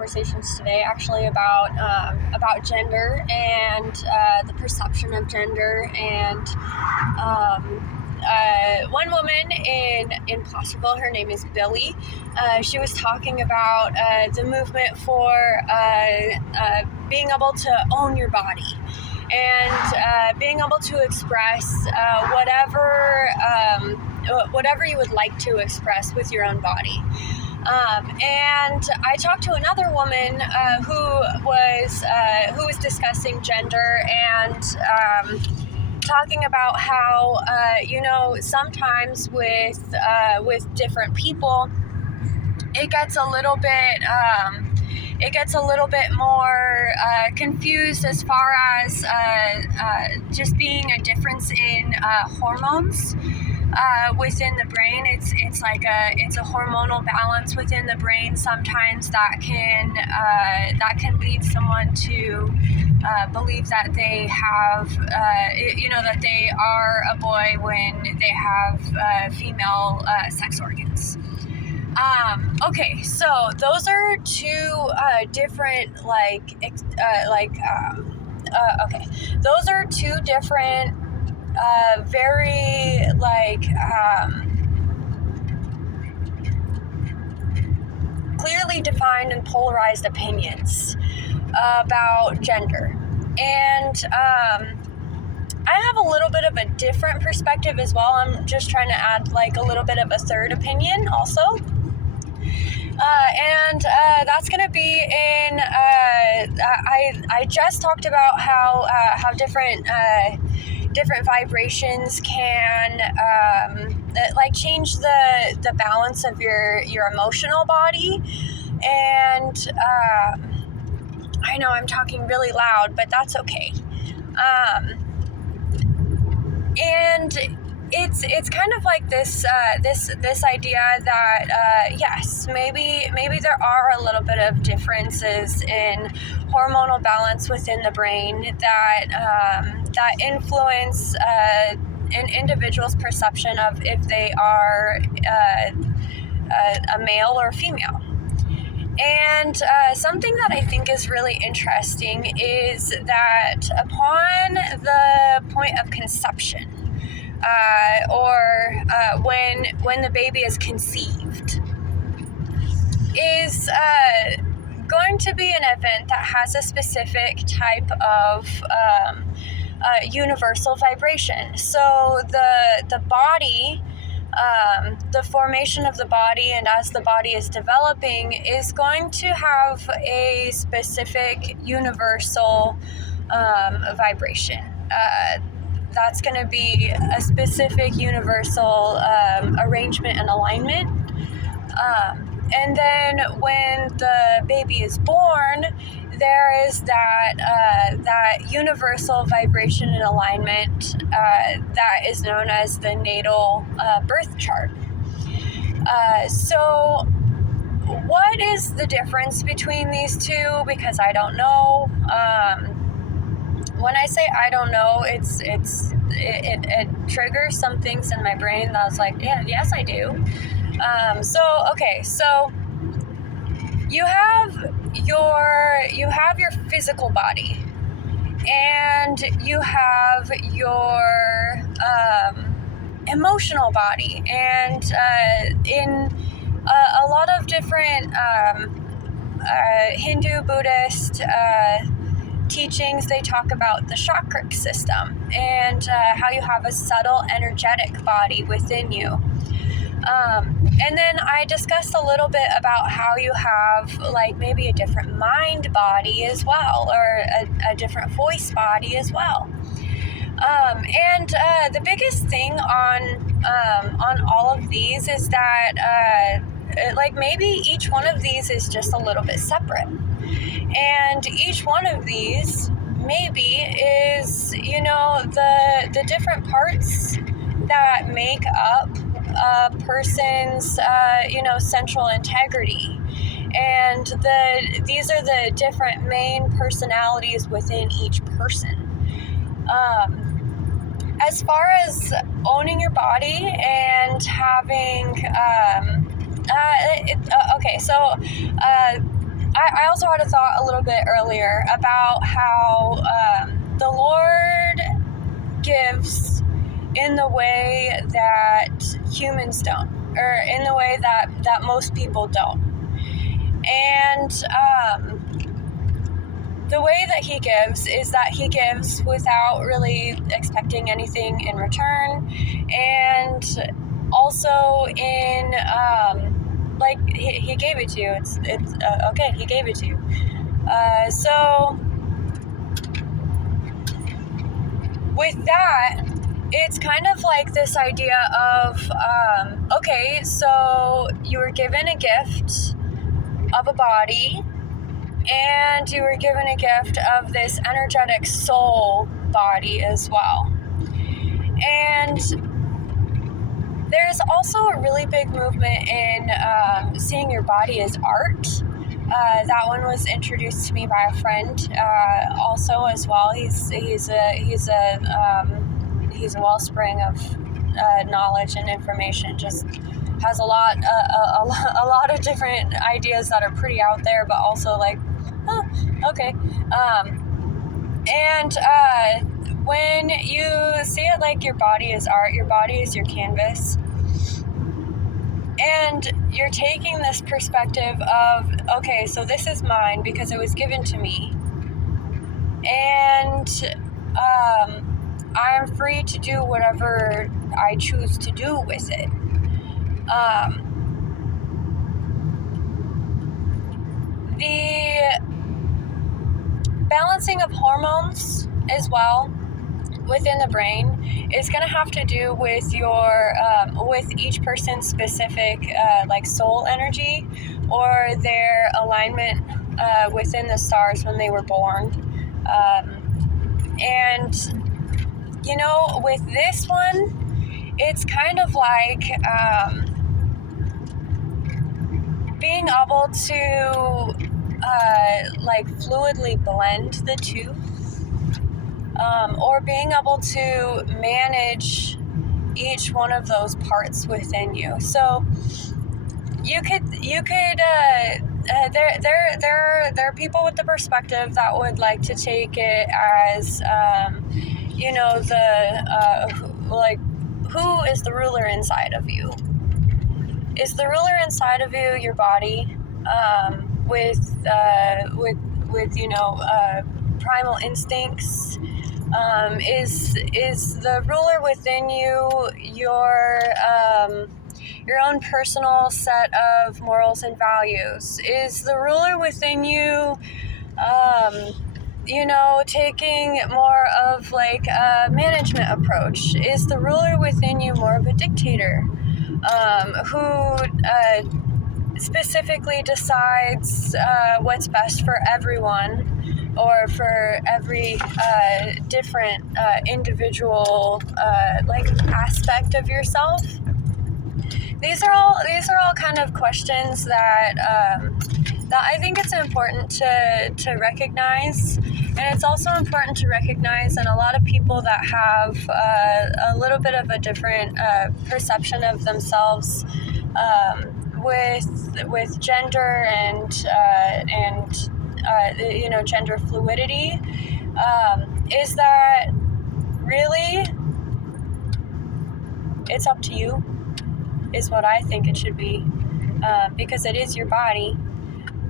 conversations today, actually about gender and the perception of gender. And one woman in Placerville, her name is Billy. She was talking about the movement for being able to own your body and being able to express whatever you would like to express with your own body. And I talked to another woman who was discussing gender and talking about how sometimes with different people it gets a little bit more confused as far as just being a difference in hormones within the brain. It's a hormonal balance within the brain. Sometimes that can lead someone to believe that they have that they are a boy when they have female sex organs. Okay, so those are two different those are two different very clearly defined and polarized opinions about gender. And I have a little bit of a different perspective as well. I'm just trying to add a little bit of a third opinion also. And that's going to be in, I just talked about how different vibrations can change the balance of your emotional body. And I know I'm talking really loud, but that's okay. And it's kind of like this idea that yes, maybe there are a little bit of differences in hormonal balance within the brain that influence an individual's perception of if they are a male or female. And something that I think is really interesting is that upon the point of conception, or when the baby is conceived, is going to be an event that has a specific type of universal vibration. So the body, the formation of the body, and as the body is developing, is going to have a specific universal vibration. That's going to be a specific universal arrangement and alignment. And then when the baby is born, there is that universal vibration and alignment that is known as the natal birth chart. So what is the difference between these two? Because I don't know. When I say I don't know, it triggers some things in my brain that I was like, yeah, yes, I do. So you have your physical body, and you have your emotional body, and in a lot of different Hindu, Buddhist teachings, they talk about the chakra system and how you have a subtle energetic body within you. And then I discussed a little bit about how you have maybe a different mind body as well, or a different voice body as well. And the biggest thing on all of these is that maybe each one of these is just a little bit separate. And each one of these maybe is, the different parts that make up a person's, central integrity. And these are the different main personalities within each person. As far as owning your body and having, I also had a thought a little bit earlier about how the Lord gives in the way that humans don't, or in the way that most people don't. And the way that he gives is that he gives without really expecting anything in return, and also in like he gave it to you. It's okay. He gave it to you. So with that, it's kind of like this idea of okay, so you were given a gift of a body, and you were given a gift of this energetic soul body as well. And there's also a really big movement in seeing your body as art. That one was introduced to me by a friend also as well. He's a wellspring of knowledge and information. Just has a lot of different ideas that are pretty out there, but also like, okay. And when you see it like your body is art, your body is your canvas, and you're taking this perspective of, okay, so this is mine because it was given to me, and I am free to do whatever I choose to do with it. The balancing of hormones as well within the brain is going to have to do with your with each person's specific like soul energy or their alignment within the stars when they were born. And you know, with this one, it's kind of like being able to like fluidly blend the two, or being able to manage each one of those parts within you. So you could there are people with the perspective that would like to take it as you know, the like, who is the ruler inside of you? Is the ruler inside of you your body, with you know, primal instincts? Is the ruler within you your own personal set of morals and values? Is the ruler within you, you know, taking more of like a management approach? Is the ruler within you more of a dictator, who specifically decides what's best for everyone, or for every different individual like aspect of yourself? These are all kind of questions that I think it's important to recognize. And it's also important to recognize in a lot of people that have a little bit of a different perception of themselves with gender and you know, gender fluidity, is that really it's up to you, is what I think it should be, because it is your body.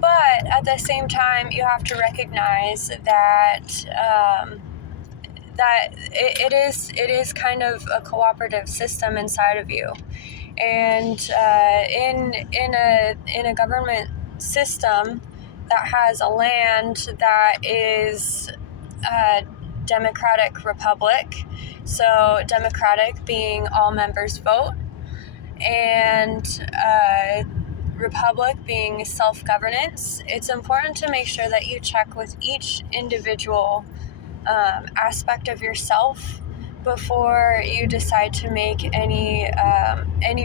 But at the same time, you have to recognize that that it is kind of a cooperative system inside of you, and in a government system that has a land that is a democratic republic, so democratic being all members vote, and republic being self-governance, it's important to make sure that you check with each individual aspect of yourself before you decide to make any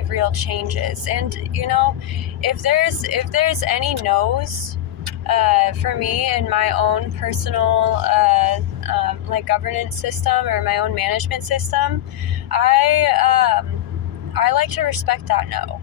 real changes. And you know, if there's any no's for me in my own personal like governance system or my own management system, I like to respect that no.